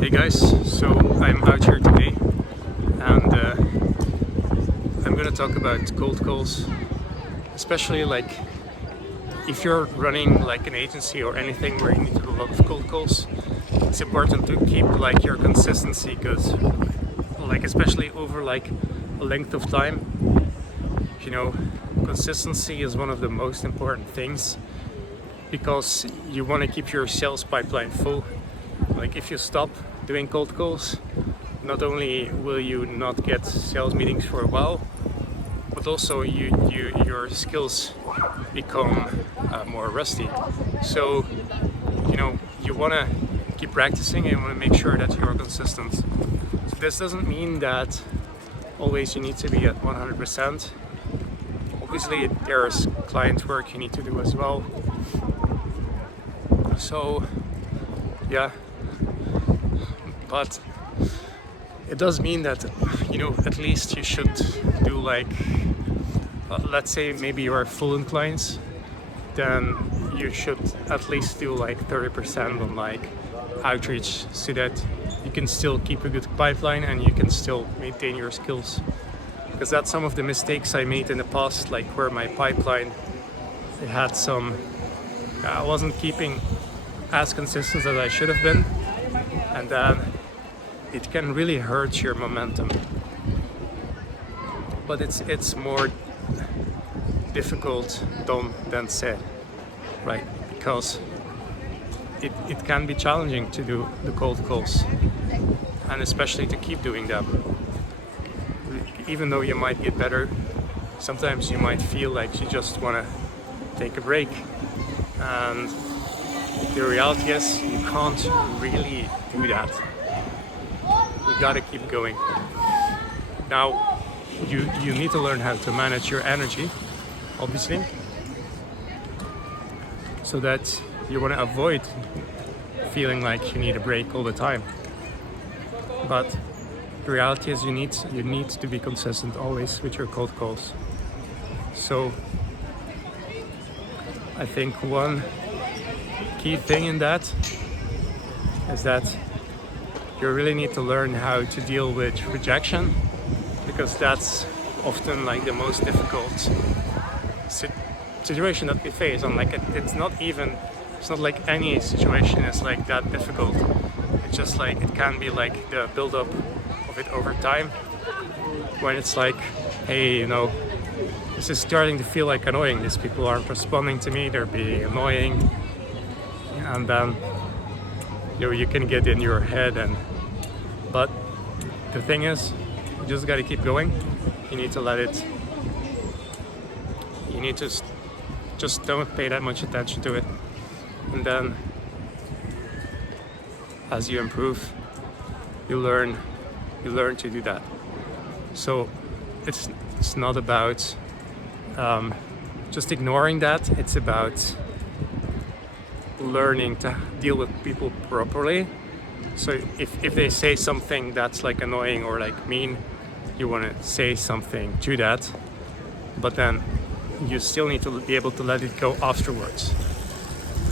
Hey guys, so I'm out here today and I'm gonna talk about cold calls, especially like if you're running like an agency or anything where you need to do a lot of cold calls. It's important to keep like your consistency because like especially over like a length of time, you know, consistency is one of the most important things because you want to keep your sales pipeline full. Like if you stop doing cold calls, not only will you not get sales meetings for a while, but also your skills become more rusty. So you want to keep practicing and you want to make sure that you're consistent. So this doesn't mean that always you need to be at 100%. Obviously there's client work you need to do as well. So yeah, but it does mean that at least you should do like let's say maybe you are full in clients, then you should at least do like 30% on like outreach so that you can still keep a good pipeline and you can still maintain your skills, because that's some of the mistakes I made in the past, like where my pipeline had some I wasn't keeping as consistent as I should have been, and then it can really hurt your momentum. But it's more difficult done than said, right? Because it can be challenging to do the cold calls and especially to keep doing them. Even though you might get better, sometimes you might feel like you just want to take a break, and the reality is you can't really do that. You gotta keep going. Now, you need to learn how to manage your energy, obviously, so that you want to avoid feeling like you need a break all the time. But the reality is you need to be consistent always with your cold calls. So I think one key thing in that is that you really need to learn how to deal with rejection, because that's often like the most difficult situation that we face. And like it's not like any situation is like that difficult. It's just like it can be like the build-up of it over time, when it's like, hey, this is starting to feel like annoying. These people aren't responding to me, they're being annoying. And then you can get in your head, but the thing is, you just got to keep going. You need to just don't pay that much attention to it, and then as you improve, you learn to do that. So it's not about just ignoring that. It's about learning to deal with people properly. So if they say something that's like annoying or like mean, you want to say something to that, but then you still need to be able to let it go afterwards.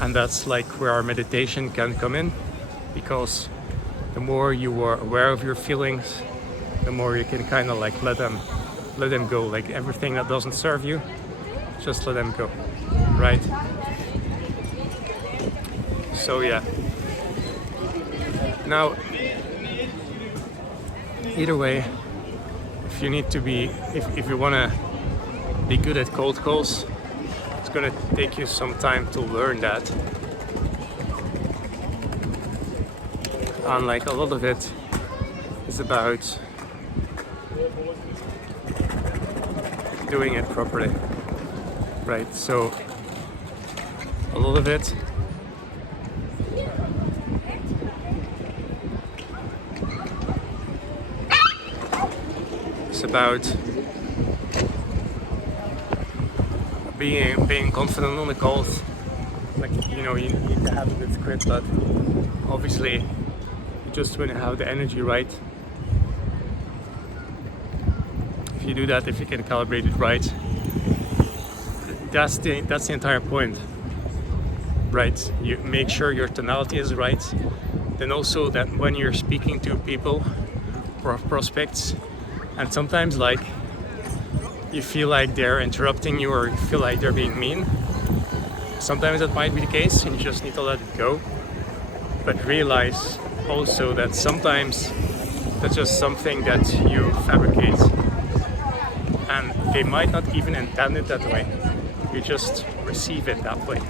And that's like where our meditation can come in, because the more you are aware of your feelings, the more you can kind of like let them go. Like everything that doesn't serve you, just let them go, right? So yeah. Now, either way, if you want to be good at cold calls, it's going to take you some time to learn that. And like a lot of it is about doing it properly, right? So a lot of it is about being confident on the calls. Like you need to have a good script, but obviously you just want to have the energy right. If you do that, if you can calibrate it right, that's the entire point, right? You make sure your tonality is right, then also that when you're speaking to people or prospects, and sometimes like you feel like they're interrupting you or you feel like they're being mean, sometimes that might be the case and you just need to let it go. But realize also that sometimes that's just something that you fabricate and they might not even intend it that way. You just receive it that way.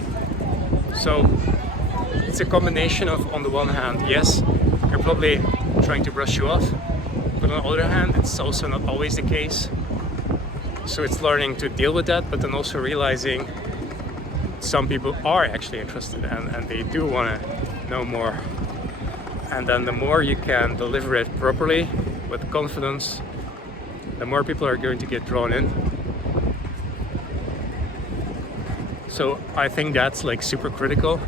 So it's a combination of, on the one hand, yes, they're probably trying to brush you off, but on the other hand, it's also not always the case. So it's learning to deal with that, but then also realizing some people are actually interested and they do want to know more. And then the more you can deliver it properly with confidence, the more people are going to get drawn in. So I think that's like super critical.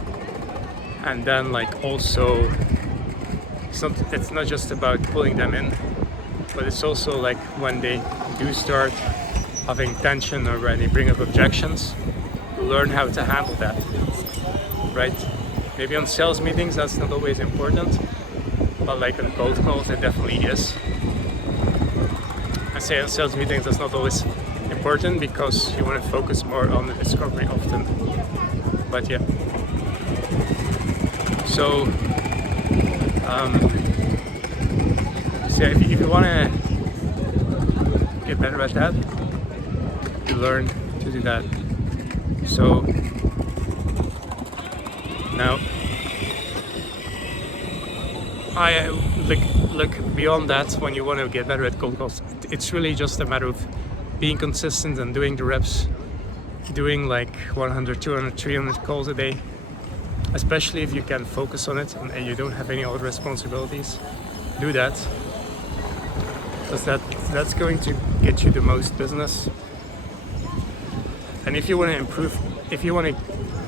And then like also, it's not just about pulling them in, but it's also like when they do start having tension or when they bring up objections, learn how to handle that, right? Maybe on sales meetings that's not always important, but like on cold calls it definitely is. I say on sales meetings that's not always important because you want to focus more on the discovery often. But yeah. So, if you want to get better at that, you learn to do that. So now I look beyond that. When you want to get better at cold calls, it's really just a matter of being consistent and doing the reps, doing like 100, 200, 300 calls a day, especially if you can focus on it and you don't have any other responsibilities. Do that, because that's going to get you the most business. And if you want to improve, if you want to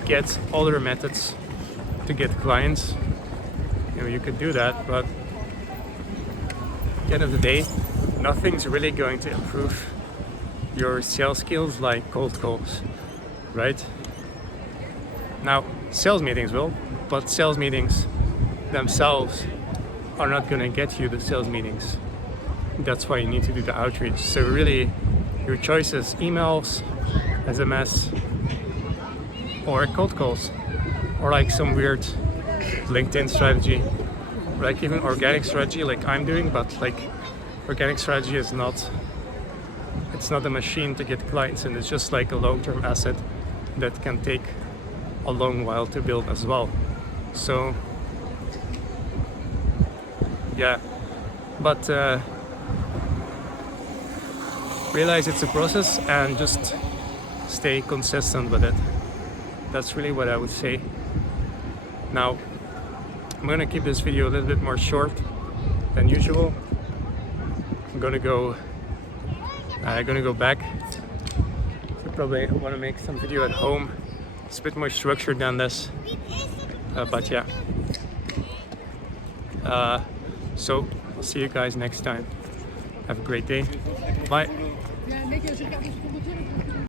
get other methods to get clients, you could do that, but at the end of the day, nothing's really going to improve your sales skills like cold calls, right? Now, sales meetings will, but sales meetings themselves are not going to get you the sales meetings. That's why you need to do the outreach. So really, your choice is emails, SMS, or cold calls, or like some weird LinkedIn strategy, like even organic strategy like I'm doing, but like organic strategy is not, it's not a machine to get clients, and it's just like a long-term asset that can take a long while to build as well. So yeah, but realize it's a process and just stay consistent with it. That's really what I would say. Now, I'm gonna keep this video a little bit more short than usual. I'm gonna go back. I probably want to make some video at home. It's a bit more structured than this, but yeah. So I'll see you guys next time. Have a great day. Bye.